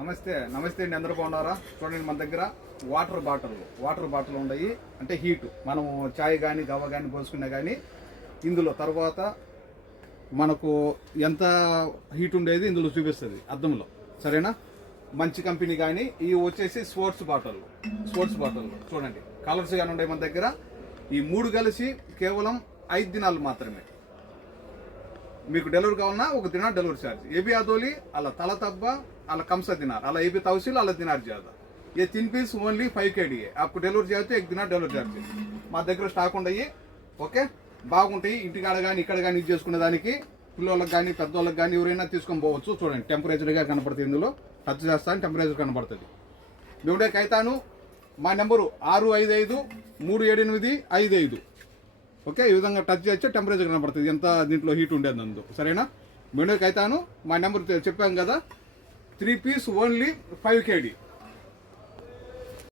నమస్తే అండి, అందరూ బాగున్నారా? చూడండి, మన దగ్గర వాటర్ బాటిల్ ఉన్నాయి. అంటే హీట్ మనం చాయ్ కానీ గవ్వ కానీ పోసుకున్నా కానీ ఇందులో తర్వాత మనకు ఎంత హీట్ ఉండేది ఇందులో చూపిస్తుంది అద్దంలో. సరేనా? మంచి కంపెనీ కానీ ఇవి వచ్చేసి స్పోర్ట్స్ బాటిల్ చూడండి, కలర్స్ కానీ ఉన్నాయి మన దగ్గర. ఈ 3 కలిసి కేవలం 5 దినాలు మాత్రమే. మీకు డెలివరీ కావాలన్నా 1 दिनार डिलीवरी चार्ज। ये भी आदोली अला तला तब्बा अला कम सा दिनार अला ये भी तवसील अला दिनार ज्यादा। ये 3 पीस ओनली 5 KD है। आपको डिलीवरी चाहिए तो 1 दिनार डिलीवरी चार्ज మా దగ్గర స్టాక్ ఉండయి. ఓకే, బాగుంటాయి. ఇంటికాడ కానీ ఇక్కడ కానీ యూజ్ చేసుకునే దానికి పిల్లలకు కానీ పెద్దవాళ్ళకి కానీ ఎవరైనా తీసుకొని పోవచ్చు. చూడండి, టెంపరేచర్గా కనపడుతుంది. ఇందులో టచ్ చేస్తాను, టెంపరేచర్ కనపడుతుంది. వీడియోకి అయితాను. మా నెంబరు 65537855. ఓకే, ఈ విధంగా టచ్ చేస్తే టెంపరేచర్ కనపడుతుంది ఎంత దీంట్లో హీట్ ఉండేది నందు. సరేనా? వీడియోకి అయితాను. మా నెంబర్ చెప్పాను కదా, 3 పీస్ ఓన్లీ 5 KD.